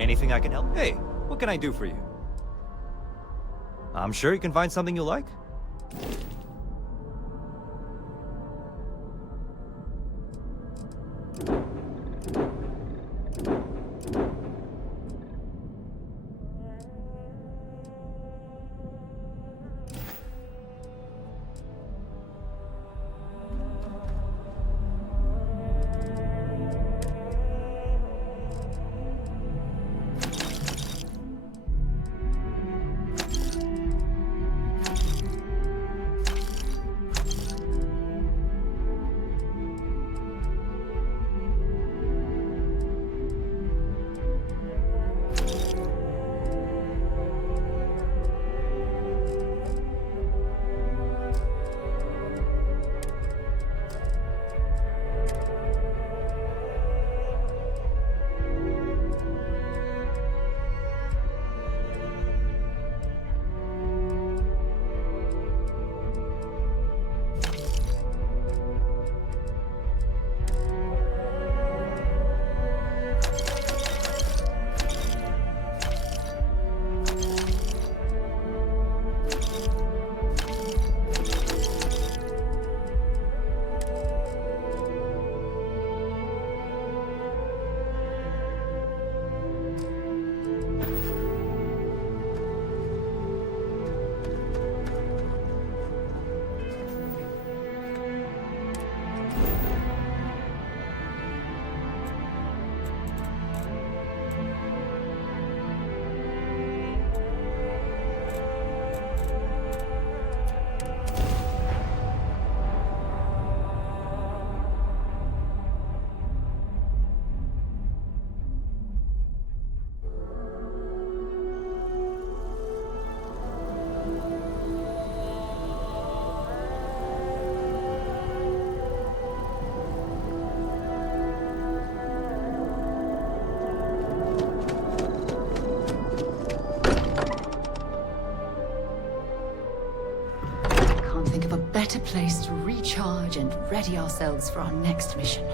Anything I can help? Hey, what can I do for you? I'm sure you can find something you like. Think of a better place to recharge and ready ourselves for our next mission.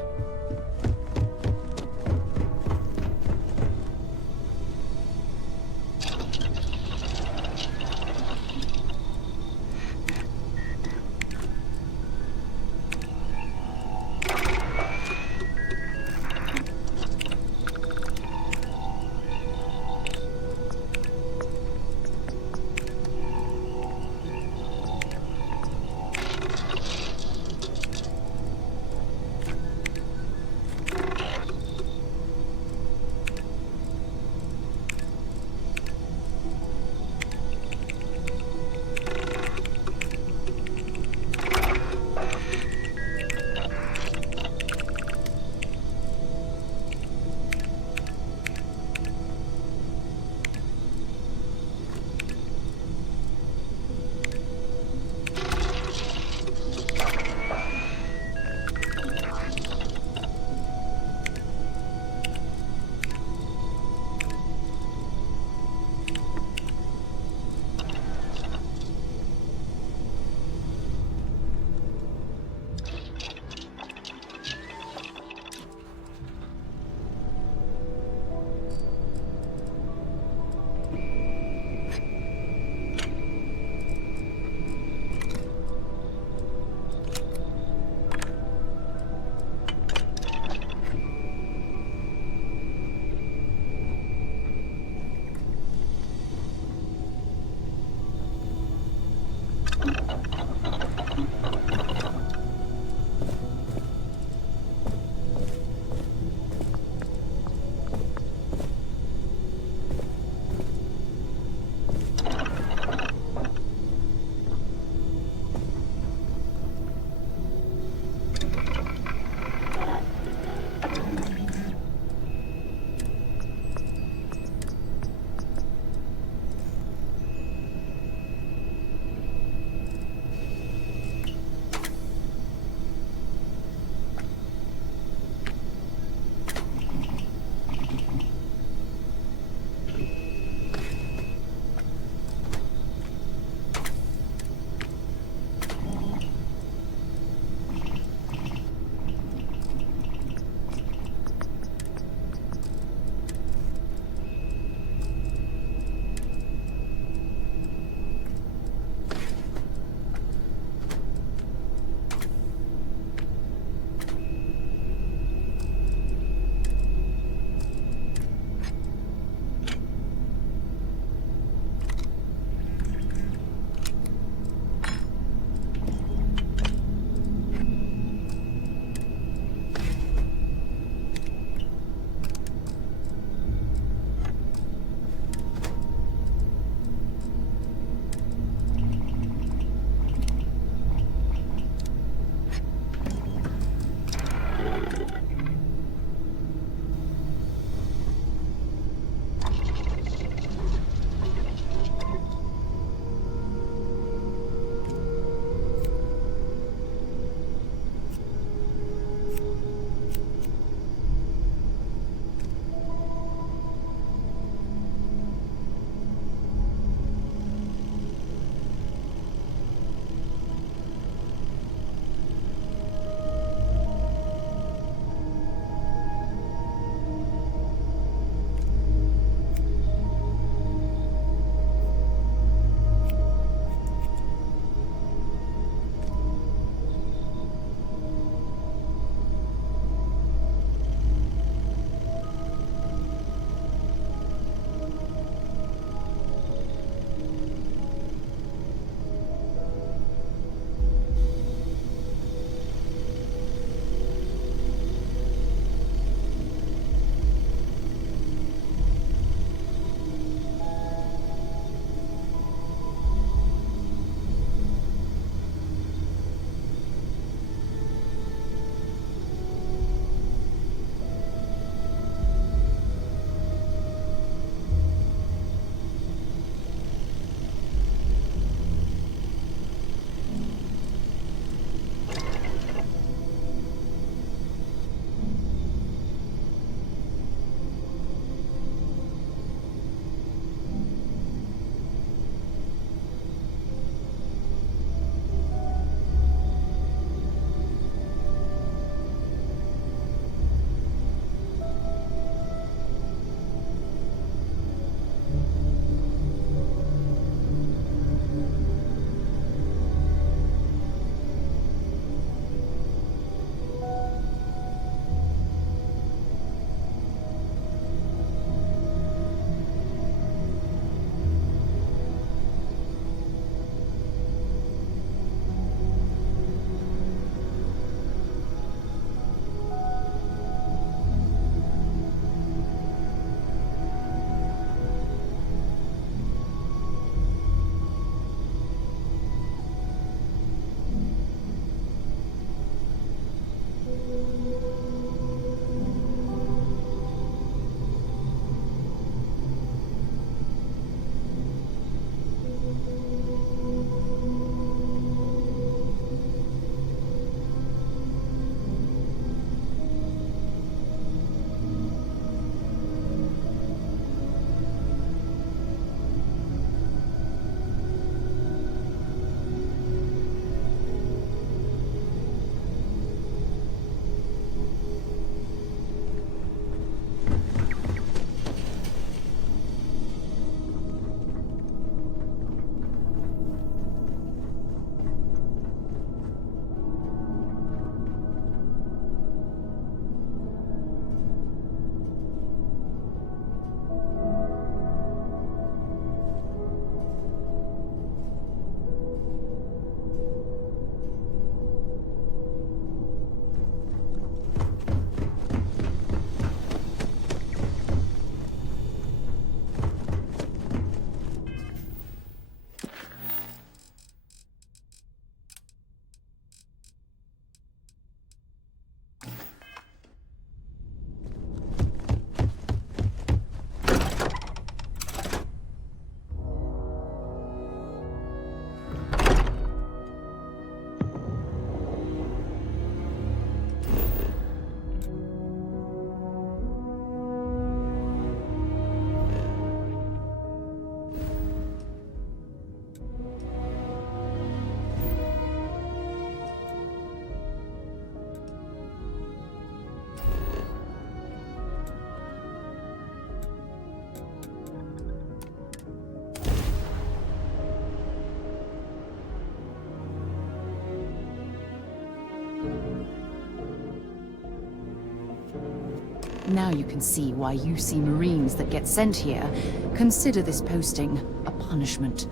Now you can see why you see Marines that get sent here consider this posting a punishment.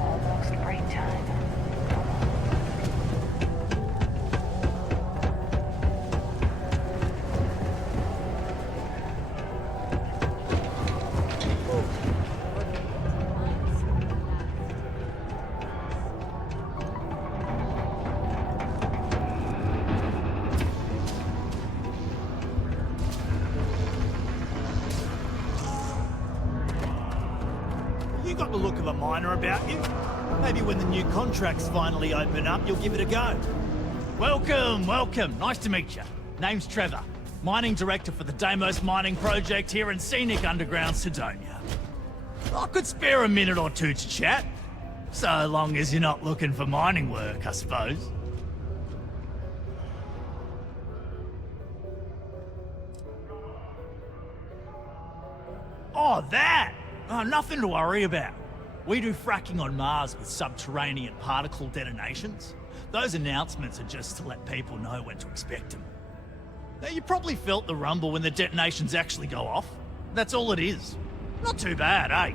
Almost break time. You got the look of a miner about you. Maybe when the new contracts finally open up, you'll give it a go. Welcome, welcome. Nice to meet you. Name's Trevor, mining director for the Deimos mining project here in scenic underground Sidonia. I could spare a minute or two to chat, so long as you're not looking for mining work, I suppose. Oh, that! Oh, nothing to worry about. We do fracking on Mars with subterranean particle detonations. Those announcements are just to let people know when to expect them. Now, you probably felt the rumble when the detonations actually go off. That's all it is. Not too bad, eh?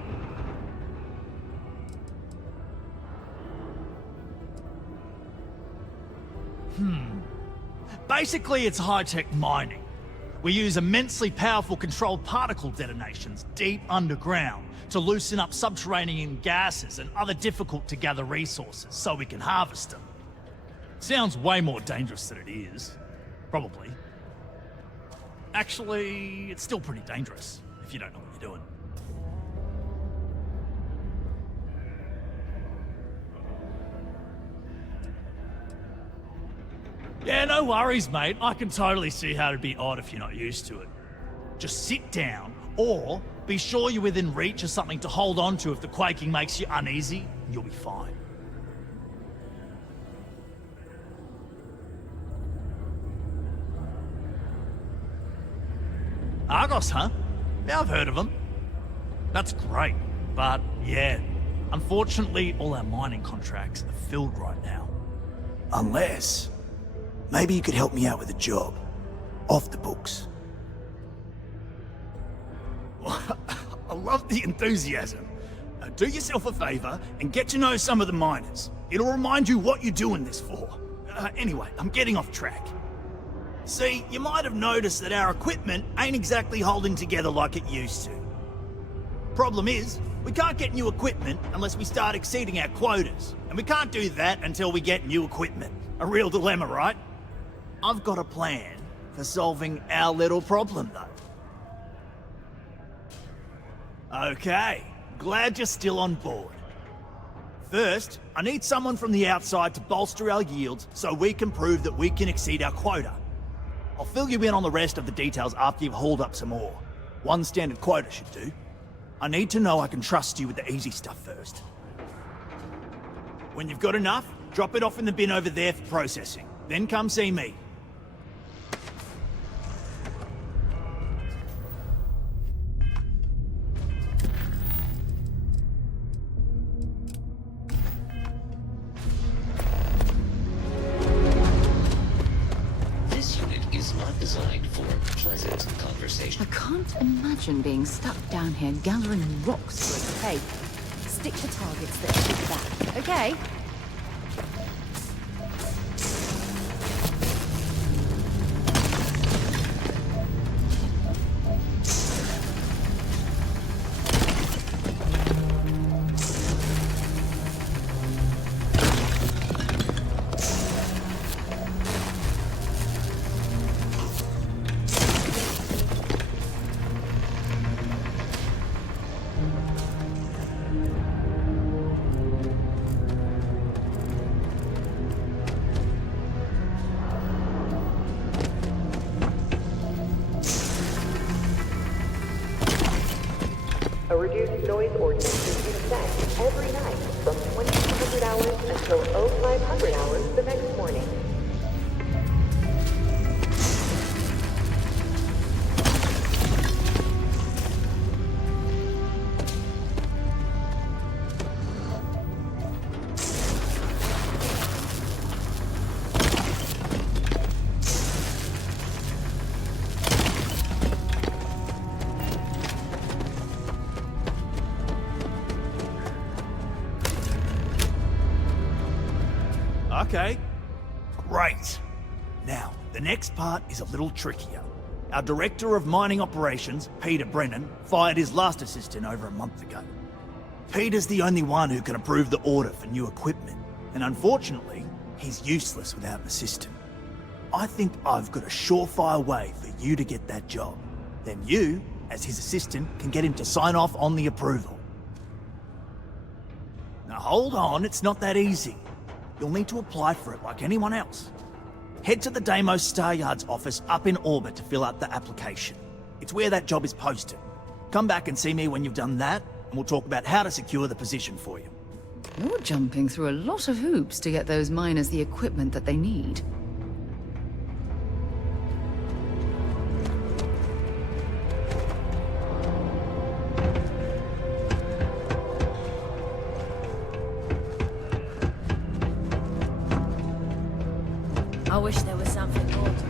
Basically, it's high-tech mining. We use immensely powerful controlled particle detonations deep underground to loosen up subterranean gases and other difficult-to-gather resources so we can harvest them. Sounds way more dangerous than it is. Probably. Actually, it's still pretty dangerous if you don't know what you're doing. Yeah, no worries, mate. I can totally see how it'd be odd if you're not used to it. Just sit down, or be sure you're within reach of something to hold on to if the quaking makes you uneasy, and you'll be fine. Argos, huh? Yeah, I've heard of them. That's great, but yeah, unfortunately, all our mining contracts are filled right now. Unless, maybe you could help me out with a job. Off the books. I love the enthusiasm. Do yourself a favor and get to know some of the miners. It'll remind you what you're doing this for. Anyway, I'm getting off track. See, you might have noticed that our equipment ain't exactly holding together like it used to. Problem is, we can't get new equipment unless we start exceeding our quotas. And we can't do that until we get new equipment. A real dilemma, right? I've got a plan for solving our little problem, though. Okay, glad you're still on board. First, I need someone from the outside to bolster our yields so we can prove that we can exceed our quota. I'll fill you in on the rest of the details after you've hauled up some more. One standard quota should do. I need to know I can trust you with the easy stuff first. When you've got enough, drop it off in the bin over there for processing. Then come see me. This unit is not designed for pleasant conversation. I can't imagine being stuck down here gathering rocks for a cake. Stick to targets that shoot back, okay? set every night from 2200 hours until 0500 hours the next morning. Okay. Great. Now, the next part is a little trickier. Our Director of Mining Operations, Peter Brennan, fired his last assistant over a month ago. Peter's the only one who can approve the order for new equipment, and unfortunately, he's useless without an assistant. I think I've got a surefire way for you to get that job. Then you, as his assistant, can get him to sign off on the approval. Now hold on, it's not that easy. You'll need to apply for it like anyone else. Head to the Deimos Star Yard's office up in orbit to fill out the application. It's where that job is posted. Come back and see me when you've done that, and we'll talk about how to secure the position for you. You're jumping through a lot of hoops to get those miners the equipment that they need. I wish there was something more to it.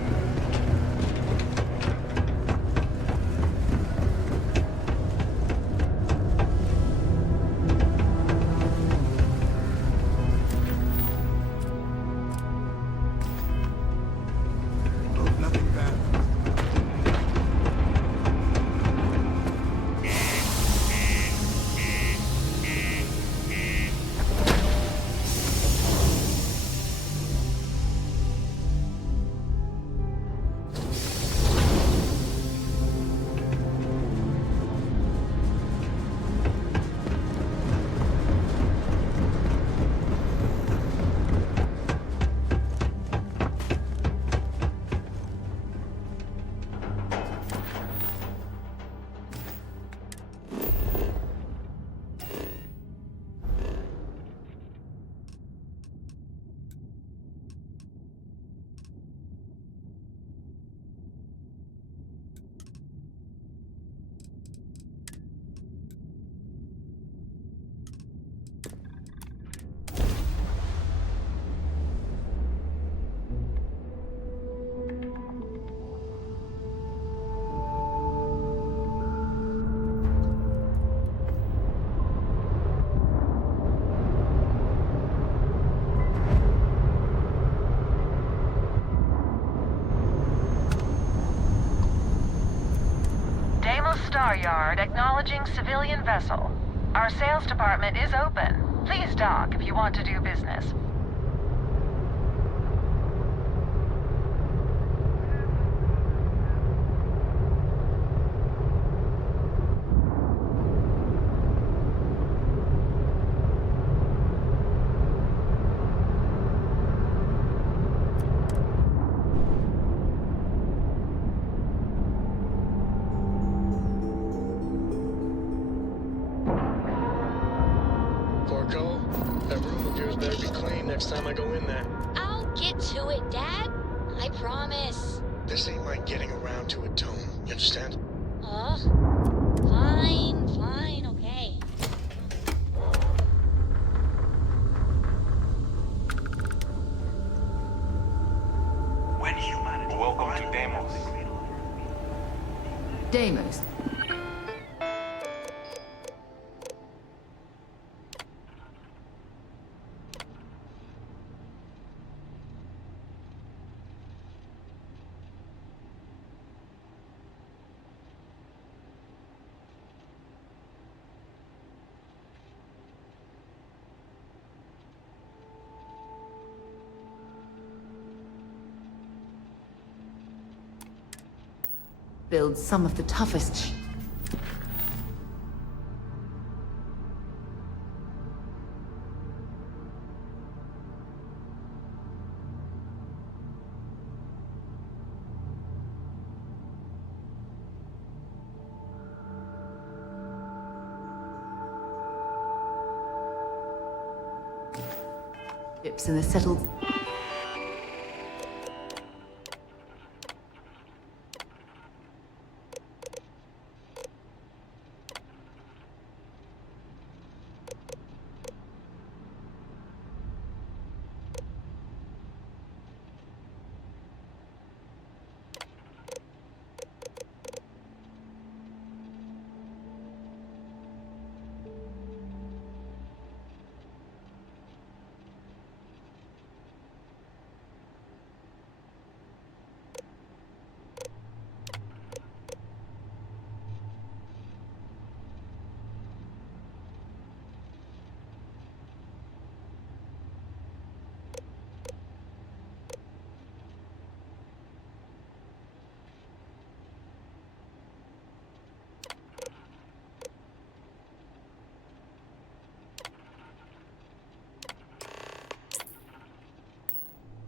Star Yard acknowledging civilian vessel. Our sales department is open. Please dock if you want to do business. Porco, that room of yours better be clean next time I go in there. I'll get to it, Dad. I promise. This ain't my getting around to it, Tone. You understand? Fine, okay. When humanity... Welcome to Deimos. Deimos. Build some of the toughest. ships in the settled...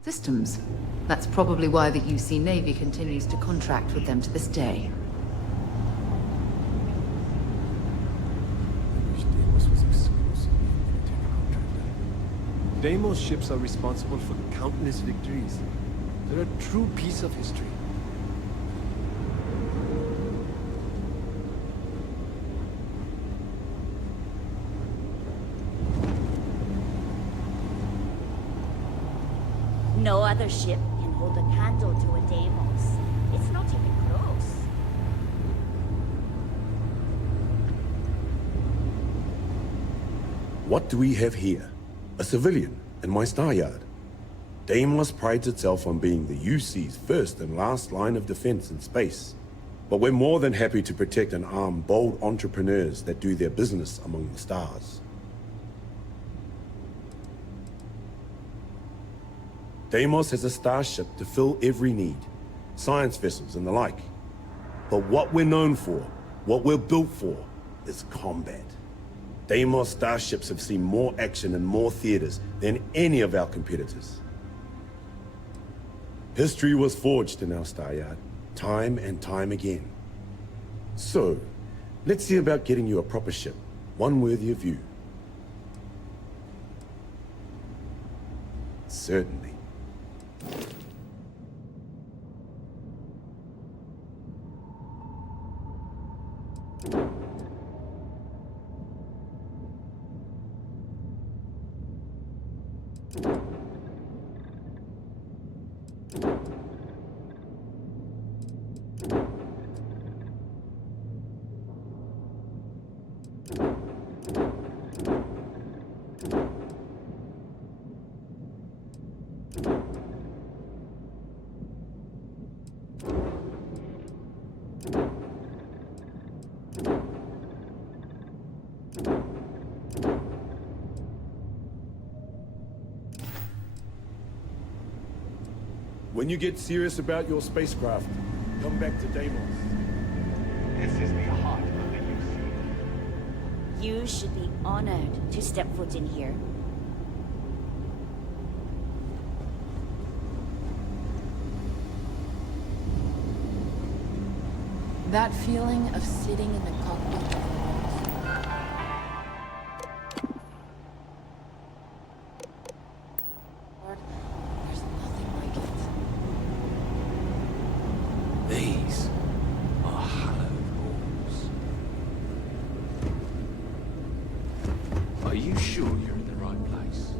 systems. That's probably why the UC Navy continues to contract with them to this day. Deimos ships are responsible for countless victories. They're a true piece of history. No other ship can hold a candle to a Deimos. It's not even close. What do we have here? A civilian in my star yard. Deimos prides itself on being the UC's first and last line of defense in space. But we're more than happy to protect and arm bold entrepreneurs that do their business among the stars. Deimos has a starship to fill every need, science vessels and the like. But what we're known for, what we're built for, is combat. Deimos starships have seen more action and more theaters than any of our competitors. History was forged in our star yard, time and time again. So, let's see about getting you a proper ship, one worthy of you. Certainly. When you get serious about your spacecraft, come back to Deimos. This is the heart of the UC. You should be honored to step foot in here. That feeling of sitting in the cockpit. There's nothing like it. These are hallowed halls. Are you sure you're in the right place?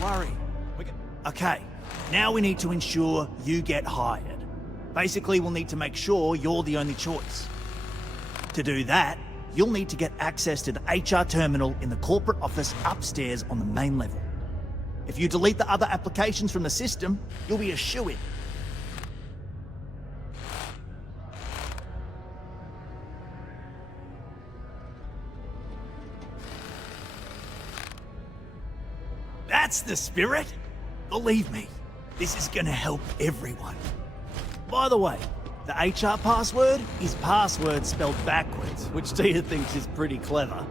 worry. Okay, now we need to ensure you get hired. Basically, we'll need to make sure you're the only choice. To do that, you'll need to get access to the HR terminal in the corporate office upstairs on the main level. If you delete the other applications from the system, you'll be a shoo-in. That's the spirit! Believe me, this is gonna help everyone. By the way, the HR password is password spelled backwards, which Tia thinks is pretty clever.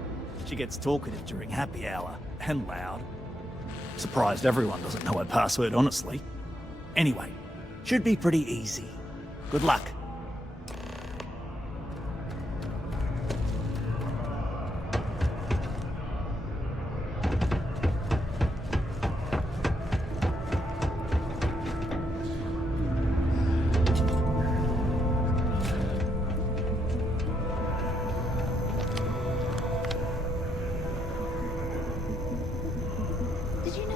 She gets talkative during happy hour, and loud. Surprised everyone doesn't know her password, honestly. Anyway, should be pretty easy. Good luck. Did you know?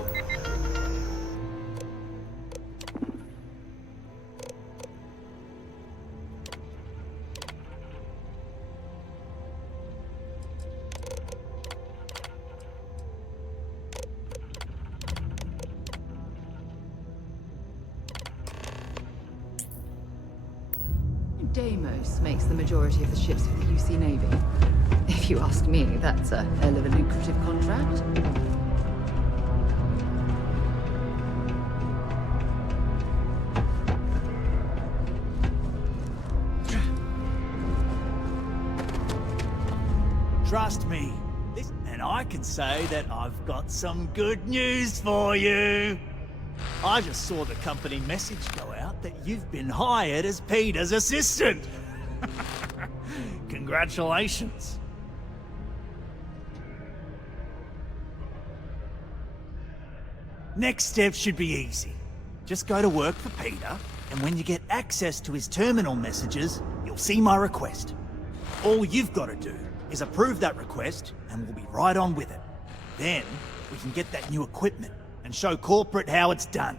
Deimos makes the majority of the ships for the UC Navy. If you ask me, that's a hell of a lucrative contract. Trust me, and I can say that I've got some good news for you. I just saw the company message go out that you've been hired as Peter's assistant. Congratulations. Next step should be easy. Just go to work for Peter, and when you get access to his terminal messages, you'll see my request. All you've got to do is approve that request, and we'll be right on with it. Then, we can get that new equipment and show corporate how it's done.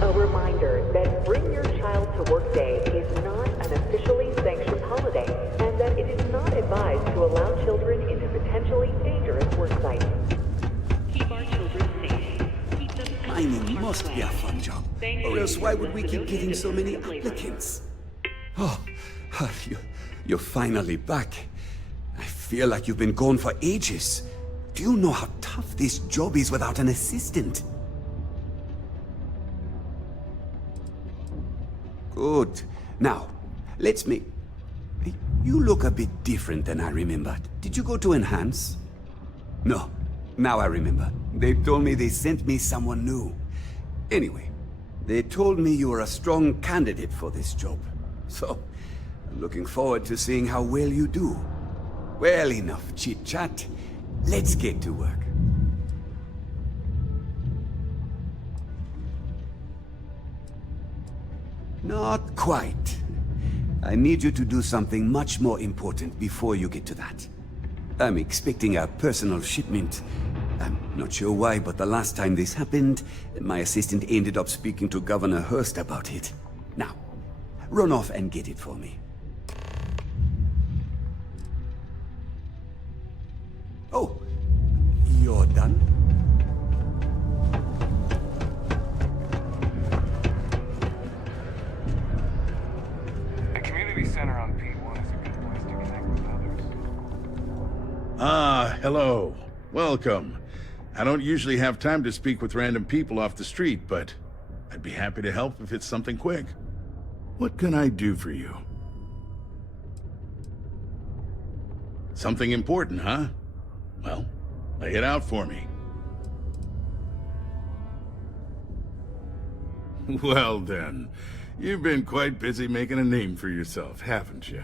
A reminder that Bring Your Child to Work Day is not an officially sanctioned holiday, and that it is not advised to allow children into potentially dangerous work sites. Keep our children safe. Keep them Mining must be a fun job, or else why would we keep getting so many applicants? Oh, you're finally back. I feel like you've been gone for ages. Do you know how tough this job is without an assistant? Good. Now, let's make... You look a bit different than I remembered. Did you go to Enhance? No. Now I remember. They told me they sent me someone new. Anyway, they told me you were a strong candidate for this job. So, I'm looking forward to seeing how well you do. Well, enough chit-chat. Let's get to work. Not quite. I need you to do something much more important before you get to that. I'm expecting a personal shipment. I'm not sure why, but the last time this happened, my assistant ended up speaking to Governor Hurst about it. Now, run off and get it for me. Oh, you're done? The community center on P1 is a good place to connect with others. Ah, hello. Welcome. I don't usually have time to speak with random people off the street, but I'd be happy to help if it's something quick. What can I do for you? Something important, huh? Well, lay it out for me. Well then, you've been quite busy making a name for yourself, haven't you?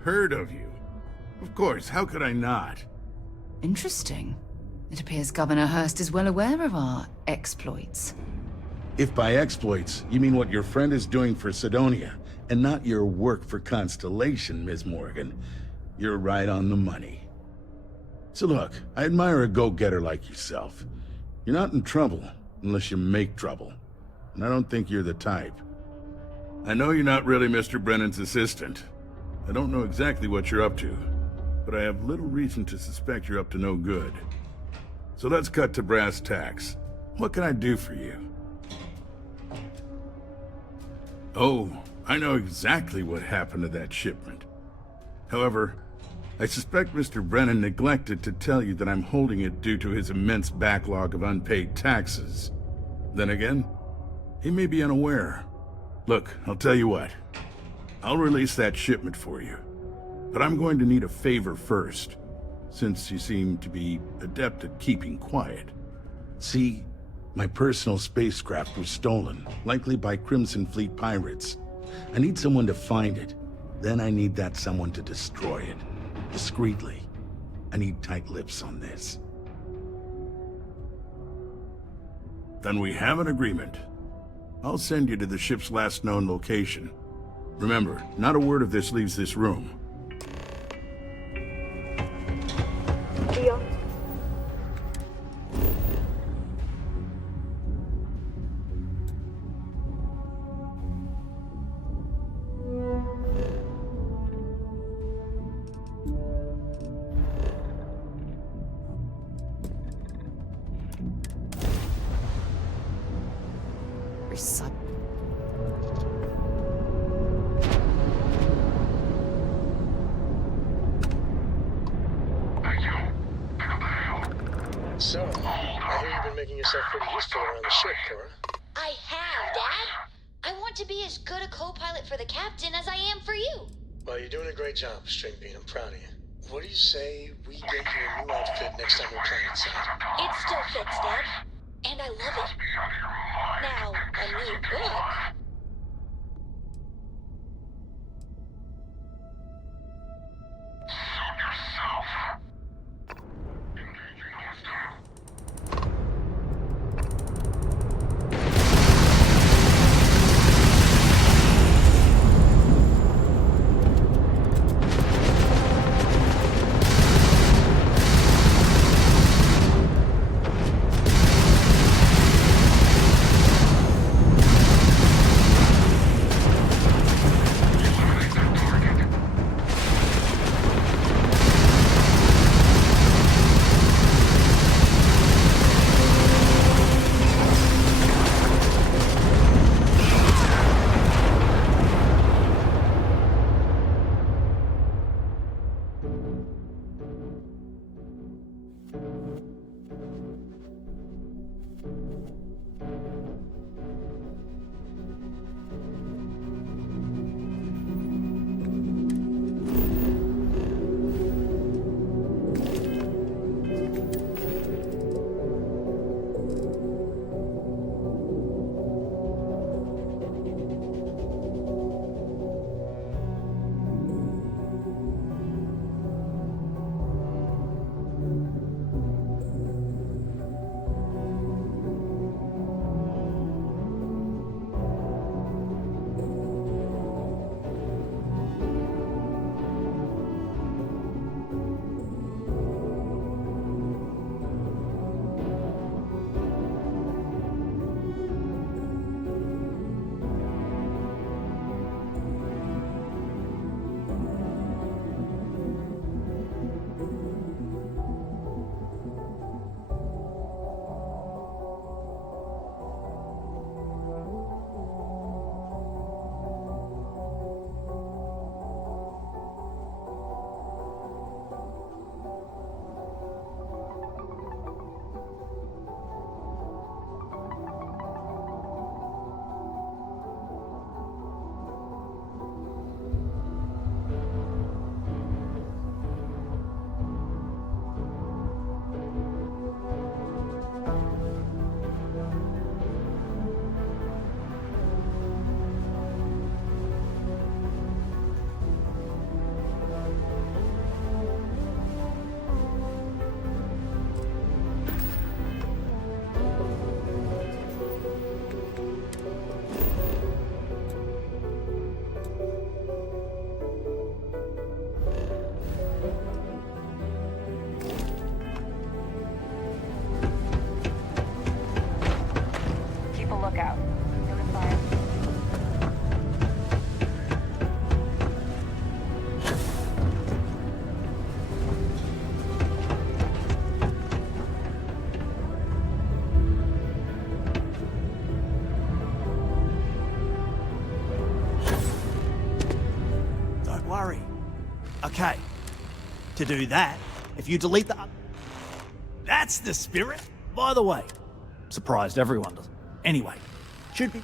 Heard of you. Of course, how could I not? Interesting. It appears Governor Hurst is well aware of our exploits. If by exploits, you mean what your friend is doing for Sidonia, and not your work for Constellation, Ms. Morgan, you're right on the money. So look, I admire a go-getter like yourself. You're not in trouble unless you make trouble. And I don't think you're the type. I know you're not really Mr. Brennan's assistant. I don't know exactly what you're up to, but I have little reason to suspect you're up to no good. So let's cut to brass tacks. What can I do for you? Oh, I know exactly what happened to that shipment. However, I suspect Mr. Brennan neglected to tell you that I'm holding it due to his immense backlog of unpaid taxes. Then again, he may be unaware. Look, I'll tell you what. I'll release that shipment for you. But I'm going to need a favor first, since you seem to be adept at keeping quiet. See, my personal spacecraft was stolen, likely by Crimson Fleet pirates. I need someone to find it. Then I need that someone to destroy it. Discreetly. I need tight lips on this. Then we have an agreement. I'll send you to the ship's last known location. Remember, not a word of this leaves this room. Deal. Son. So, I hear you've been making yourself pretty useful around the ship, Cora. I have, Dad. I want to be as good a co-pilot for the captain as I am for you. Well, you're doing a great job, Stringbean. I'm proud of you. What do you say we get you a new outfit next time we're playing inside? It still fits, Dad. And I love it. Now, a new book. lookout. Doing fine. Don't worry. Okay. To do that, if you delete the... That's the spirit. By the way, surprised everyone does. Anyway, should be...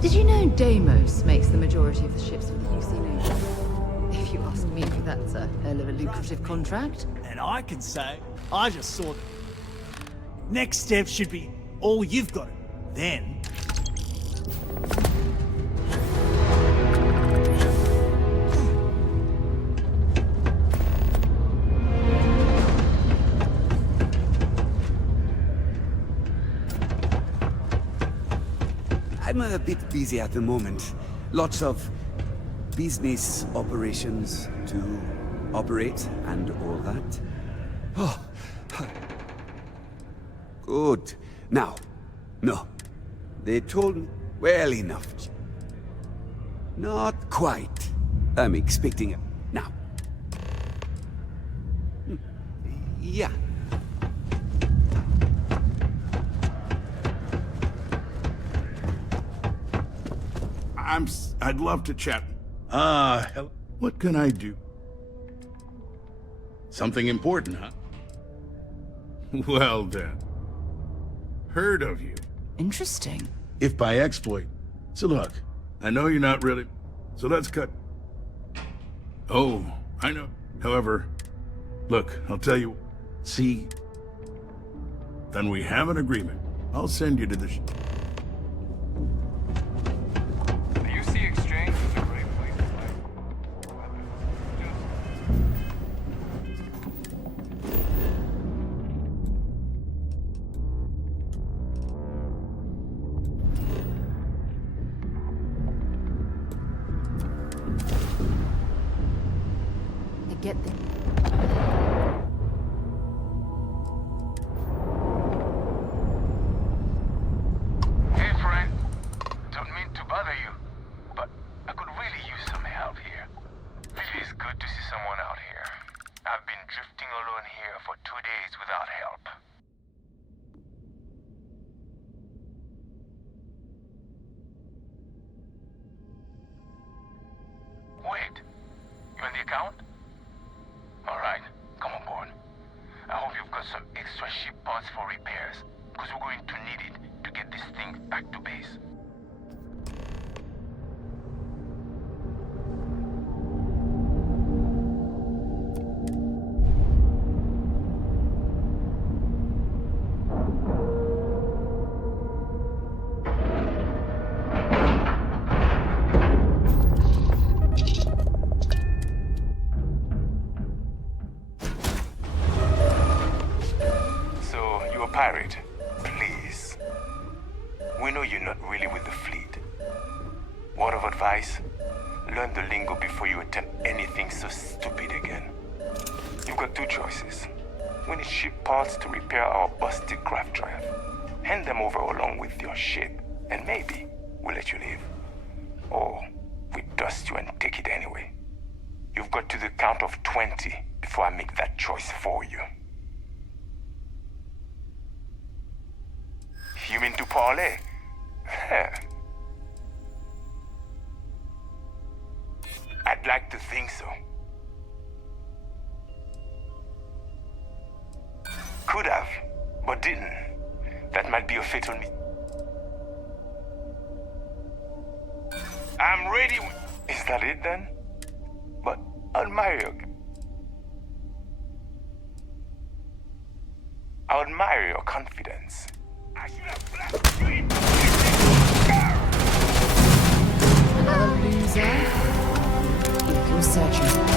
Did you know Deimos makes the majority of the ships for the UC Navy? If you ask me, that's a hell of a lucrative contract. And I can say, I just saw... Next step should be all you've got. Then... I'm a bit busy at the moment. Lots of business operations to operate and all that. Oh. Good. Now, no. They told me... Well, enough. Not quite. I'm expecting it now. Yeah. I'd love to chat. Hell, what can I do? Something important, huh? Well then. Heard of you. Interesting. If by exploit. So look, I know you're not really... So let's cut... Oh, I know. However, look, I'll tell you... See... Then we have an agreement. I'll send you to the... The UC Exchange is a great place to play. I get the... Hey, friend. Don't mean to bother you, but I could really use some help here. Really is good to see someone out here. I've been drifting alone here for 2 days without help. Wait, you on the account? Alright, come on board. I hope you've got some extra ship parts for repairs, because we're going to need it to get this thing back to base. So, you're a pirate? Please. We know you're not really with the fleet. Word of advice? Learn the lingo before you attempt anything so stupid again. You've got two choices. We need ship parts to repair our busted craft drive. Hand them over along with your ship, and maybe we'll let you leave. Or we dust you and take it anyway. You've got to the count of 20 before I make that choice for you. You mean to parlay? I'd like to think so. Could have, but didn't. That might be a fatal I'm ready. Is that it then? But I admire your confidence. I should have blasted you in. Another loser? Keep your searching.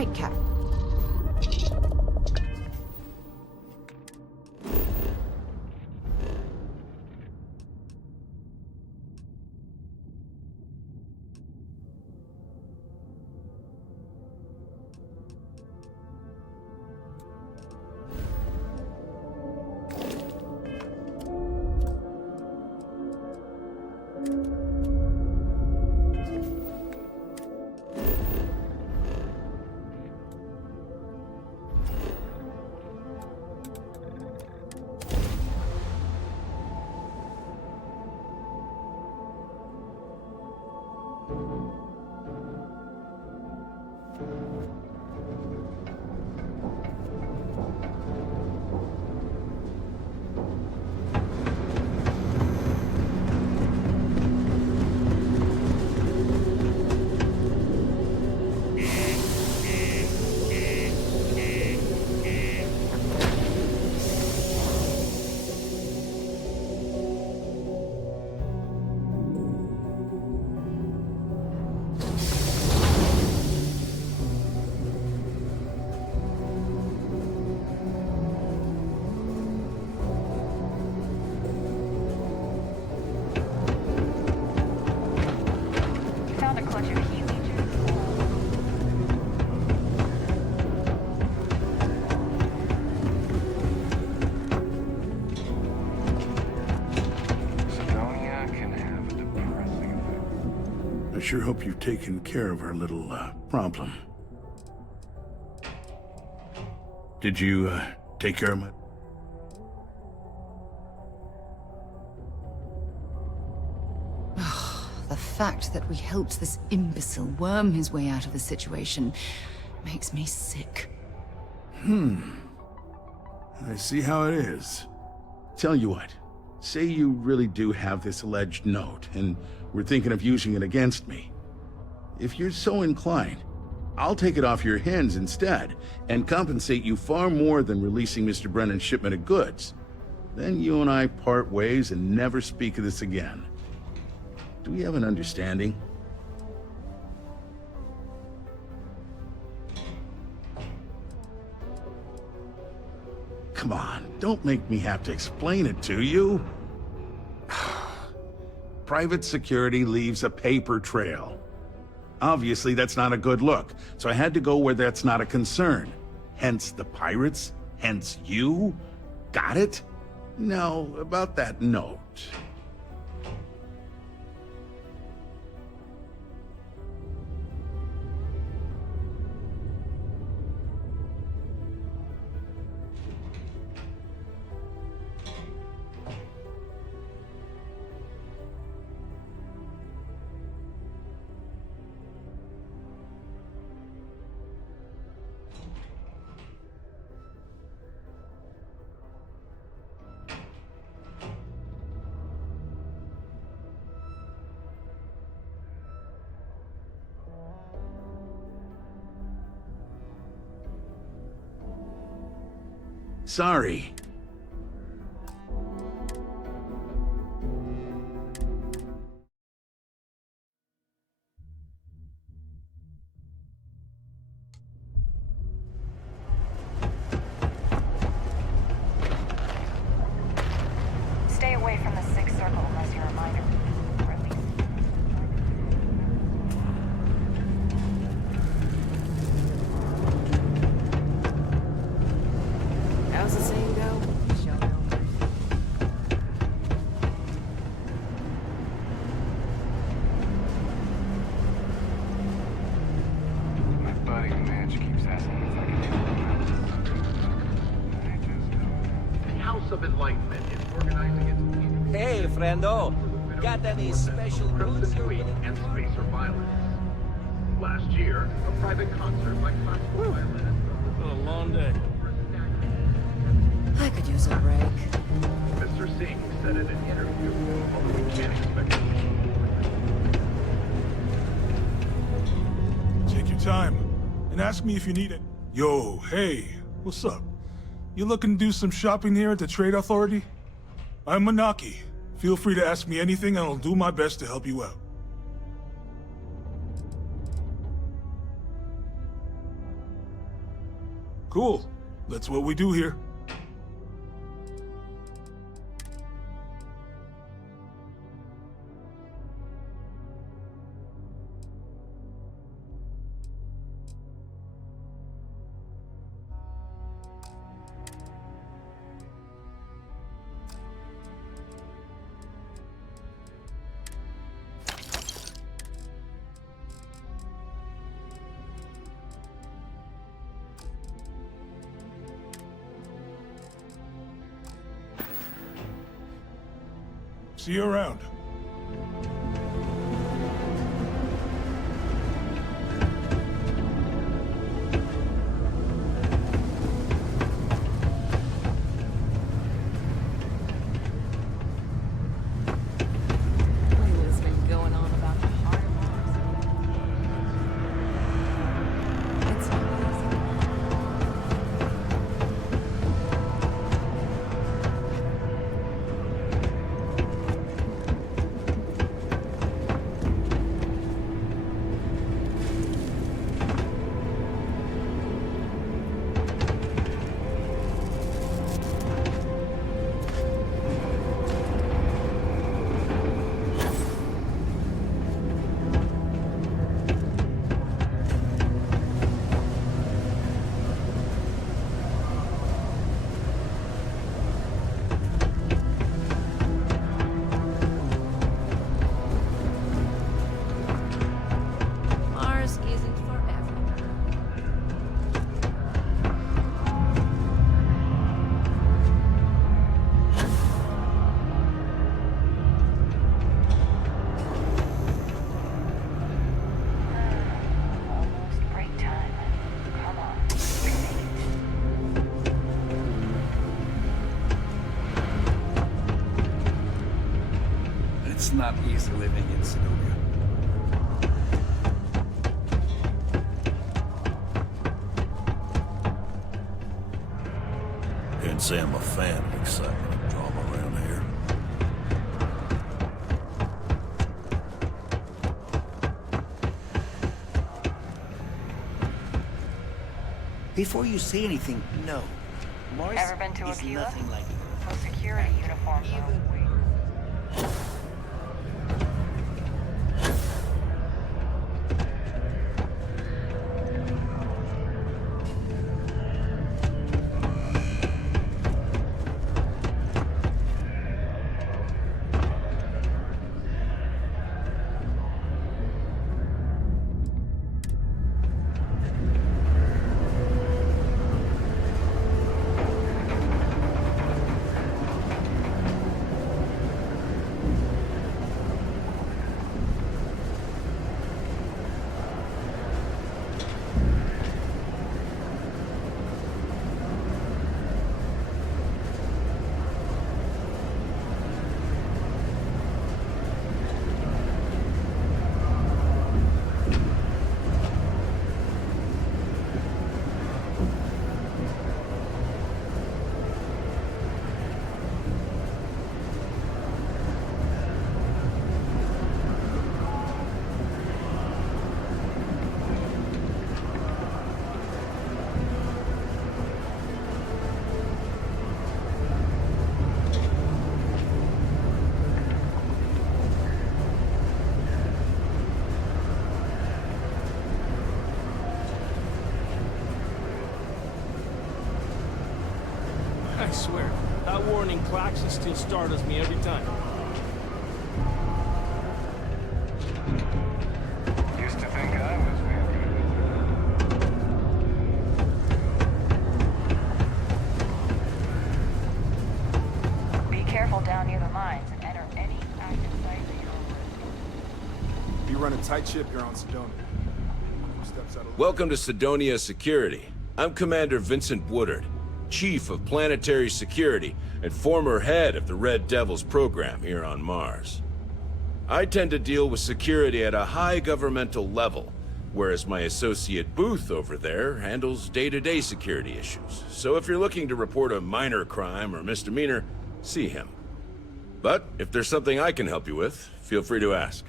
right, Cap. I sure hope you've taken care of our little, problem. Did you, take care of my... The fact that we helped this imbecile worm his way out of the situation makes me sick. I see how it is. Tell you what, say you really do have this alleged note, and we're thinking of using it against me. If you're so inclined, I'll take it off your hands instead, and compensate you far more than releasing Mr. Brennan's shipment of goods. Then you and I part ways and never speak of this again. Do we have an understanding? Come on, don't make me have to explain it to you. Private security leaves a paper trail. Obviously, that's not a good look, so I had to go where that's not a concern. Hence the pirates, hence you. Got it? Now, about that note. Sorry. Stay away from the Sixth Circle unless you're a minor. Or at least... How's the saying go? Show no mercy. My buddy, man, she keeps asking me if I can The House of Enlightenment is organizing its Hey, friendo. Got any special goods you're Tweet and spacer violence. Last year, a private concert by classical violinists. A long day. I could use a break. Mr. Singh said in an interview, although we can't expect Take your time and ask me if you need it. Yo, hey, what's up? You looking to do some shopping here at the Trade Authority? I'm Manaki. Feel free to ask me anything and I'll do my best to help you out. Cool. That's what we do here. See you around. What's been going on about the hard bars? It's not easy. It's not easy living in Sidonia. Can't say I'm a fan of excitement and drama around here. Before you say anything, no. Mars Ever been to is Aquila? nothing like Well, security uniforms are I swear, that warning klaxon still startles me every time. Used to think I was Be careful down near the mines and enter any active site that you're over. You run a tight ship here on Sidonia. Steps out of Welcome to Sidonia Security. I'm Commander Vincent Woodard, Chief of Planetary Security and former head of the Red Devils program here on Mars. I tend to deal with security at a high governmental level, whereas my associate Booth over there handles day-to-day security issues. So if you're looking to report a minor crime or misdemeanor, see him. But if there's something I can help you with, feel free to ask.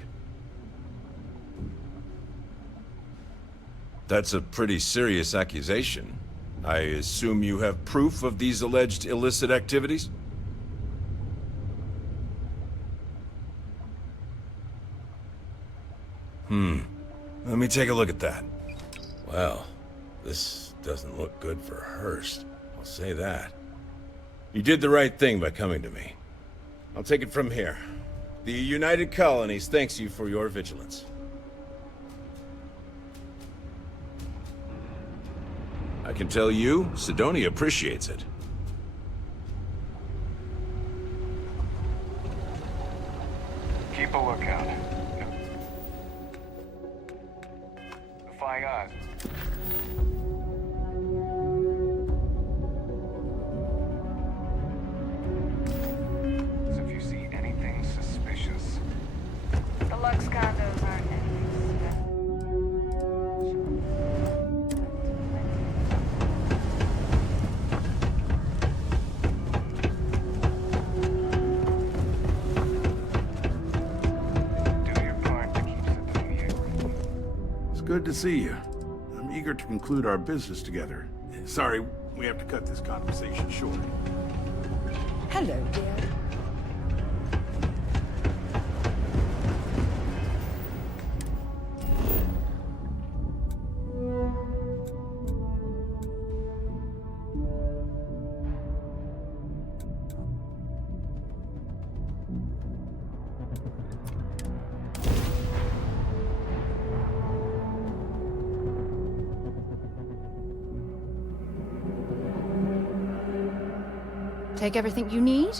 That's a pretty serious accusation. I assume you have proof of these alleged illicit activities? Let me take a look at that. Well, this doesn't look good for Hearst. I'll say that. You did the right thing by coming to me. I'll take it from here. The United Colonies thanks you for your vigilance. I can tell you, Sidonia appreciates it. Keep a lookout. Flying eyes. So if you see anything suspicious, The Lux condos aren't anything Good to see you. I'm eager to conclude our business together. Sorry, we have to cut this conversation short. Hello, dear. Take everything you need?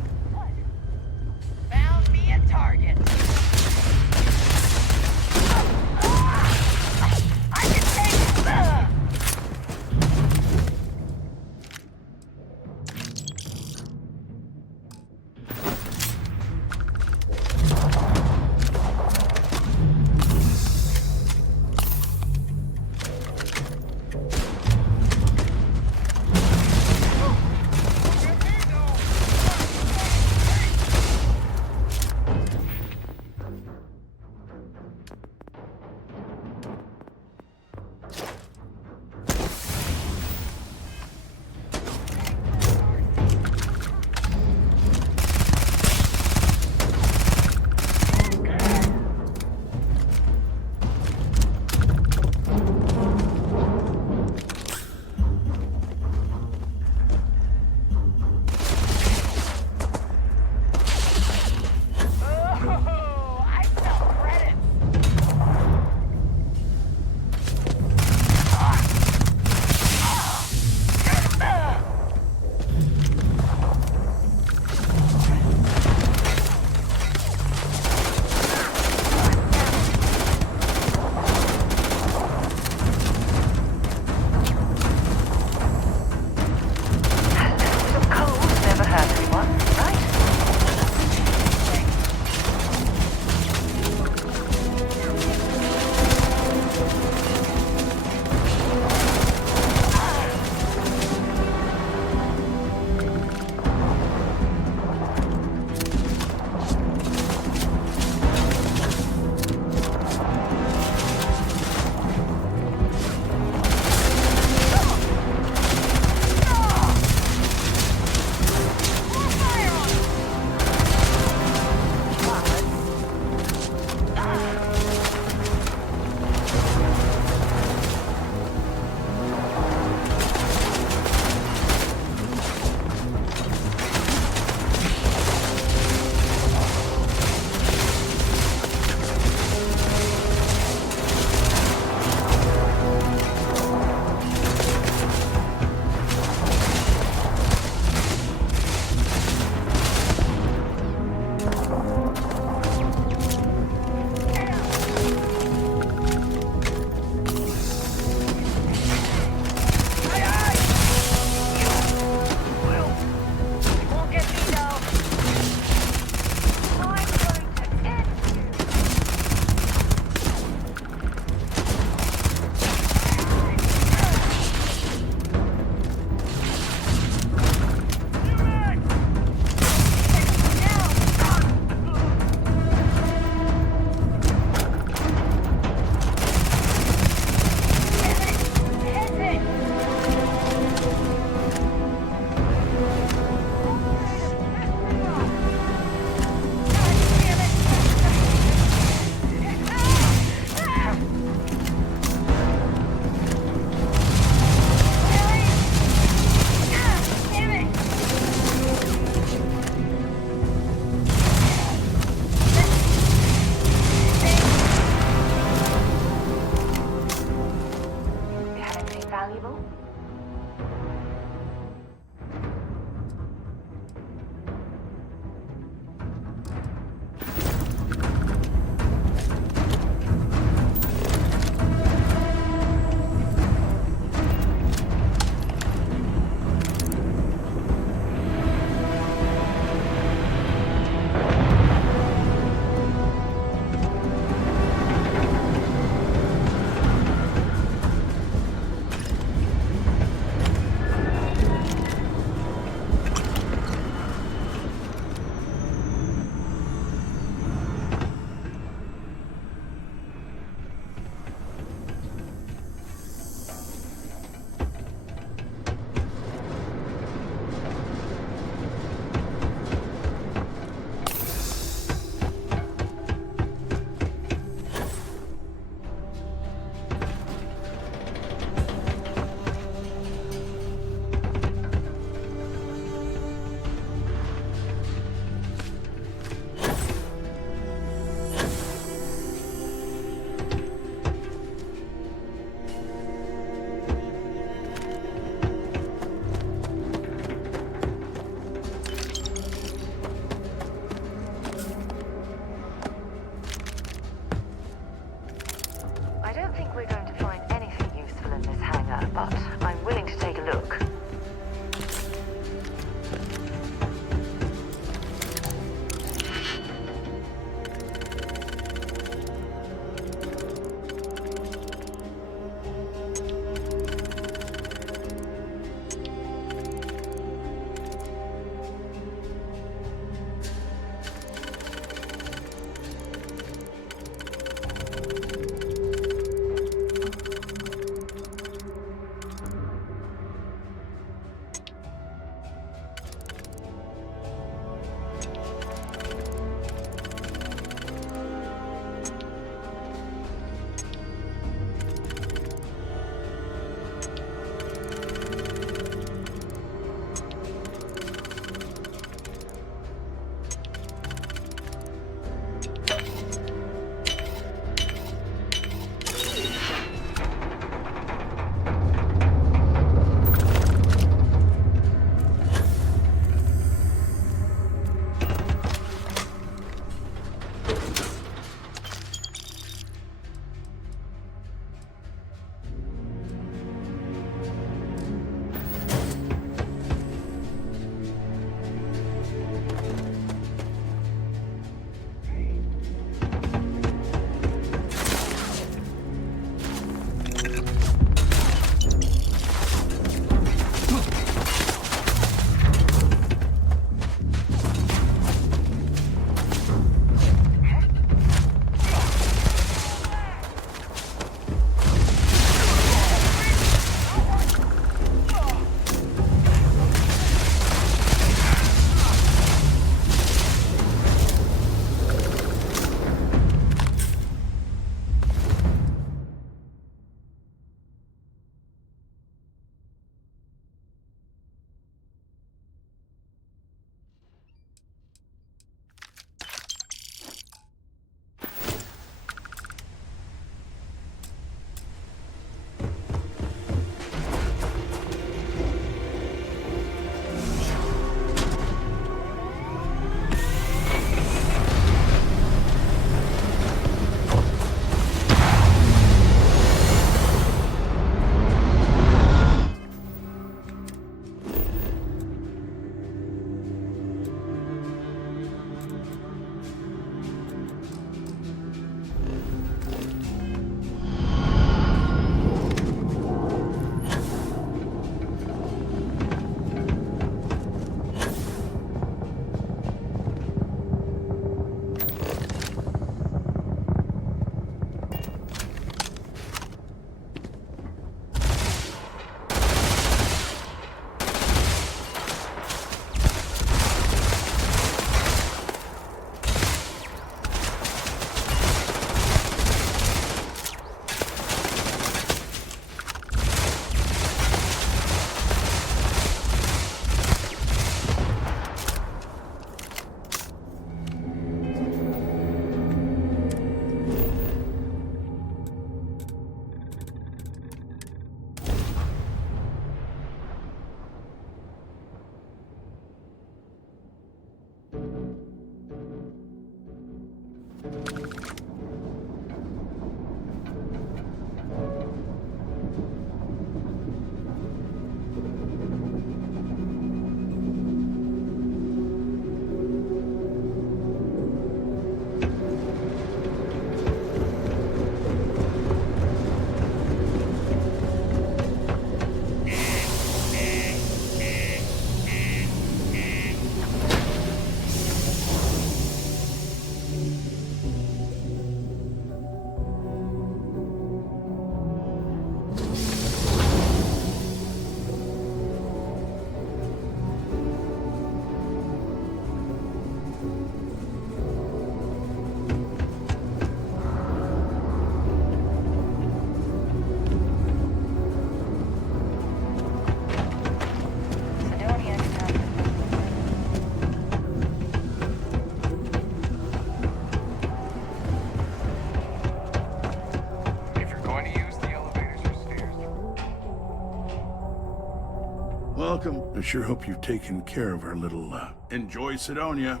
Welcome. I sure hope you've taken care of our little, Enjoy Sidonia.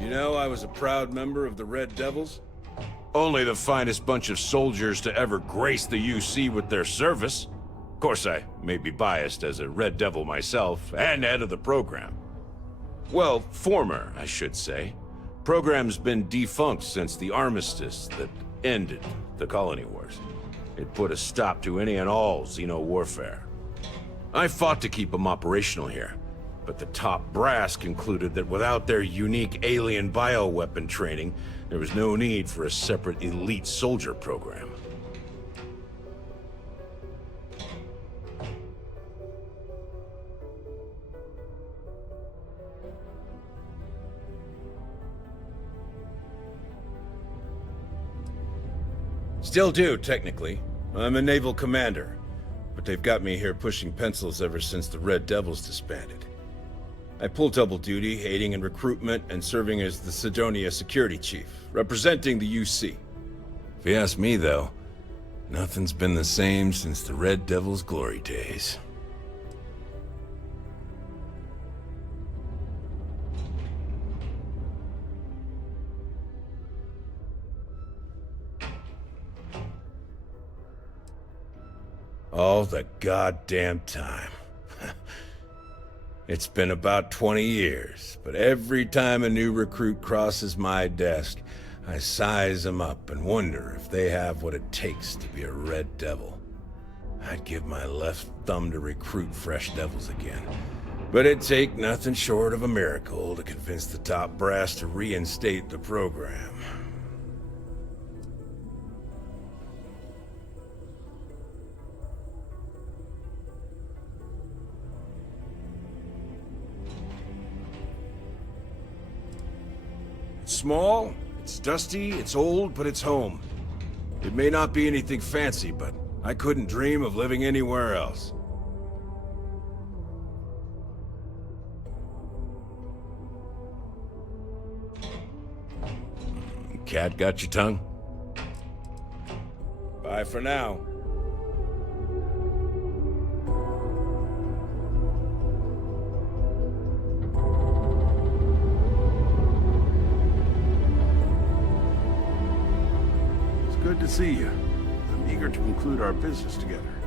You know, I was a proud member of the Red Devils. Only the finest bunch of soldiers to ever grace the UC with their service. Of course, I may be biased as a Red Devil myself, and head of the program. Well, former, I should say. Program's been defunct since the armistice that ended the colony wars. It put a stop to any and all Xeno warfare. I fought to keep them operational here, but the top brass concluded that without their unique alien bioweapon training, there was no need for a separate elite soldier program. Still do, technically. I'm a naval commander. But they've got me here pushing pencils ever since the Red Devils disbanded. I pull double duty, aiding in recruitment and serving as the Sidonia security chief, representing the UC. If you ask me, though, nothing's been the same since the Red Devils' glory days. All the goddamn time. It's been about 20 years, but every time a new recruit crosses my desk, I size them up and wonder if they have what it takes to be a Red Devil. I'd give my left thumb to recruit fresh devils again, but it'd take nothing short of a miracle to convince the top brass to reinstate the program. It's small, it's dusty, it's old, but it's home. It may not be anything fancy, but I couldn't dream of living anywhere else. Cat got your tongue? Bye for now. Good to see you. I'm eager to conclude our business together.